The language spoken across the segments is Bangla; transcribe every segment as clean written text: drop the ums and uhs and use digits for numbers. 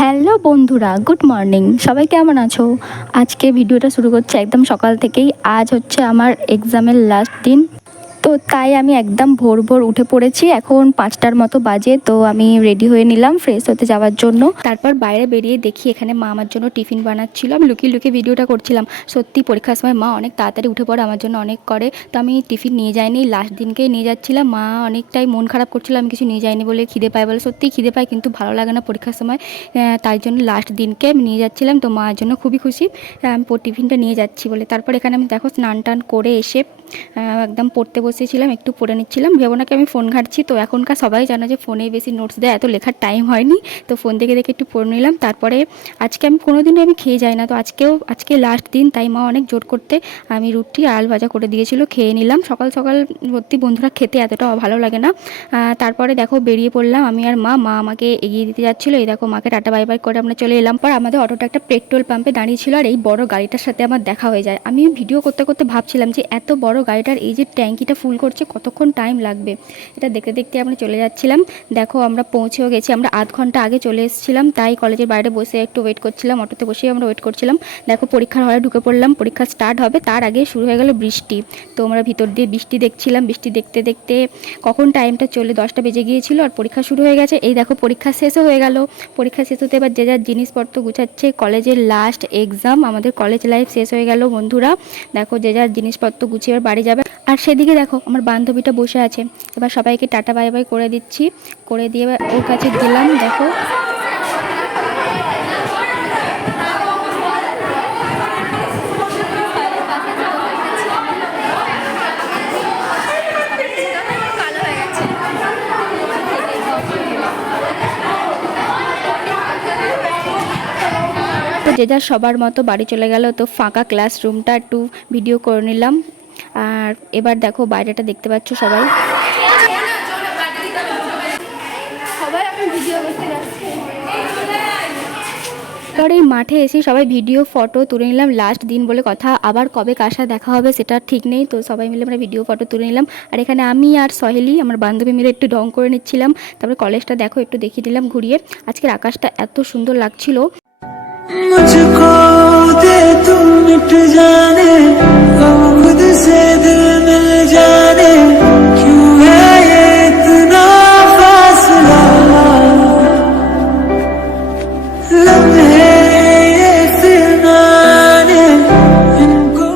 হ্যালো বন্ধুরা, গুড মর্নিং। সবাই কেমন আছো? আজকে ভিডিওটা শুরু করছি একদম সকাল থেকেই। আজ হচ্ছে আমার এক্সামের লাস্ট দিন, তো তাই আমি একদম ভোর ভোর উঠে পড়েছি। এখন 5টার মতো বাজে, তো আমি রেডি হয়ে নিলাম ফ্রেশ হতে যাওয়ার জন্য। তারপর বাইরে বেরিয়ে দেখি এখানে মা আমার জন্য টিফিন বানাচ্ছিল। আমি লুকিয়ে লুকিয়ে ভিডিওটা করছিলাম। সত্যি পরীক্ষার সময় মা অনেক তাড়াতাড়ি উঠে পড়ে, আমার জন্য অনেক করে। তো আমি টিফিন নিয়ে যাইনি, লাস্ট দিনকেই নিয়ে যাচ্ছিলাম। মা অনেকটাই মন খারাপ করছিল আমি কিছু নিয়ে যাইনি বলে, খিদে পায় বলে। সত্যিই খিদে পায়, কিন্তু ভালো লাগে না পরীক্ষার সময়, তাই জন্য লাস্ট দিনকে আমি নিয়ে যাচ্ছিলাম। তো মার জন্য খুবই খুশি আমি টিফিনটা নিয়ে যাচ্ছি বলে। তারপর এখানে আমি দেখো স্নান টান করে এসে একদম পড়তে বসেছিলাম, একটু পড়ে নিচ্ছিলাম। ভেবো না কি আমি ফোন ঘাঁটছি, তো এখনকার সবাই জানো যে ফোনেই বেশি নোটস দেয়, এত লেখার টাইম হয়নি, তো ফোন দেখে দেখে একটু পড়ে নিলাম। তারপরে আজকে আমি কোনোদিনই আমি খেয়ে যাই না, তো আজকে লাস্ট দিন, তাই মা অনেক জোর করতে আমি রুটি আলু ভাজা করে দিয়েছিল, খেয়ে নিলাম। সকাল সকাল সত্যি বন্ধুরা খেতে এতটা ভালো লাগে না। তারপরে দেখো বেরিয়ে পড়লাম আমি আর মা আমাকে এগিয়ে দিতে যাচ্ছিলো। এই দেখো মাকে টাটা বাই বাই করে আমরা চলে এলাম। পর আমাদের অটোটা একটা পেট্রোল পাম্পে দাঁড়িয়ে ছিল, আর এই বড় গাড়িটার সাথে আমার দেখা হয়ে যায়। আমি ভিডিও করতে করতে ভাবছিলাম যে এত বড় গাড়িটার এই যে ট্যাঙ্কিটা ফুল করছে কতক্ষণ টাইম লাগবে, এটা দেখতে দেখতে আমরা চলে যাচ্ছিলাম। দেখো আমরা পৌঁছেও গেছি, আমরা আধ ঘন্টা আগে চলে এসেছিলাম, তাই কলেজের বাইরে বসে একটু ওয়েট করছিলাম, অটোতে বসেই আমরা ওয়েট করছিলাম। দেখো পরীক্ষার হলে ঢুকে পড়লাম, পরীক্ষা স্টার্ট হবে তার আগে শুরু হয়ে গেল বৃষ্টি। তো আমরা ভিতর দিয়ে বৃষ্টি দেখছিলাম, বৃষ্টি দেখতে দেখতে কখন টাইমটা চলে 10টা বেজে গিয়েছিল, আর পরীক্ষা শুরু হয়ে গেছে। এই দেখো পরীক্ষা শেষও হয়ে গেল। পরীক্ষা শেষ হতে এবার যে যার জিনিসপত্র গুছাচ্ছে, কলেজের লাস্ট এক্সাম, আমাদের কলেজ লাইফ শেষ হয়ে গেল বন্ধুরা। দেখো যে যার জিনিসপত্র গুছিয়ে এবার বাড়ি যাবে। আর সেদিকে দেখো আমার বান্ধবীটা বসে আছে, এবার সবাইকে টাটা বাই বাই করে দিচ্ছি, করে দিয়ে ওর কাছে গেলাম। দেখো যে যার সবার মতো বাড়ি চলে গেল। তো ফাঁকা ক্লাসরুমটা একটু ভিডিও করে নিলাম। আর এবার দেখো বাইরেটা দেখতে পাচ্ছ সবাই। পরে এই মাঠে এসে সবাই ভিডিও ফটো তুলে নিলাম। লাস্ট দিন বলে কথা, আবার কবে কার সাথে দেখা হবে সেটা ঠিক নেই, তো সবাই মিলে আমরা ভিডিও ফটো তুলে নিলাম। আর এখানে আমি আর সহেলি আমার বান্ধবী মিলে একটু ঢং করে নিচ্ছিলাম। তারপরে কলেজটা দেখো একটু দেখিয়ে দিলাম ঘুরিয়ে। আজকের আকাশটা এত সুন্দর লাগছিল। मुझको दे तुम मिट जाने, खुद से दिल मिल जाने, क्यों है ये इतना फासला, लम्हे ये फिरनाने इनको।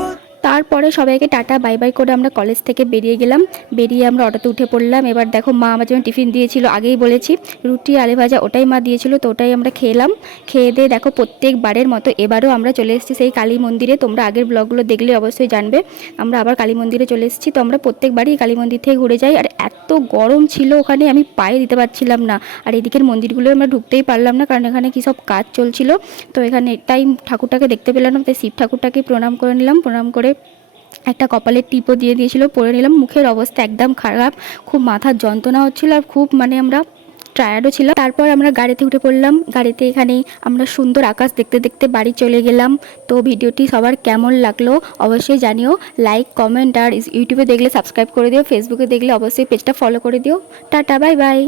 তারপরে সবাইকে টাটা বাই বাই করে আমরা কলেজ থেকে বেরিয়ে গেলাম। বেরিয়ে আমরা অটোতে উঠে পড়লাম। এবার দেখো মা আমার জন্য টিফিন দিয়েছিল, আগেই বলেছি রুটি আলু ভাজা, ওটাই মা দিয়েছিল, তো ওটাই আমরা খেলাম। খেয়ে দিয়ে দেখো প্রত্যেকবারের মতো এবারও আমরা চলে এসেছি সেই কালী মন্দিরে। তোমরা আগের ব্লগগুলো দেখলে অবশ্যই জানবে আমরা আবার কালী মন্দিরে চলে এসেছি। তো আমরা প্রত্যেকবারই কালী মন্দির থেকে ঘুরে যাই। আর এত গরম ছিল ওখানে, আমি পায়ে দিতে পারছিলাম না। আর এদিকের মন্দিরগুলো আমরা ঢুকতেই পারলাম না, কারণ এখানে কী সব কাজ চলছিল। তো এখানে তাই ঠাকুরটাকে দেখতে পেলাম না, তাই শিব ঠাকুরটাকে প্রণাম করে নিলাম। প্রণাম করে একটা কপালের টিপও দিয়ে দিয়েছিল, পরে নিলাম। মুখের অবস্থা একদম খারাপ, খুব মাথার যন্ত্রণা হচ্ছিল, আর খুব আমরা টায়ার্ডও ছিলাম। তারপর আমরা গাড়িতে উঠে পড়লাম। গাড়িতে এখানে আমরা সুন্দর আকাশ দেখতে দেখতে বাড়ি চলে গেলাম। তো ভিডিওটি সবার কেমন লাগলো অবশ্যই জানিও। লাইক কমেন্ট, আর ইউটিউবে দেখলে সাবস্ক্রাইব করে দিও, ফেসবুকে দেখলে অবশ্যই পেজটা ফলো করে দিও। Tata bye bye.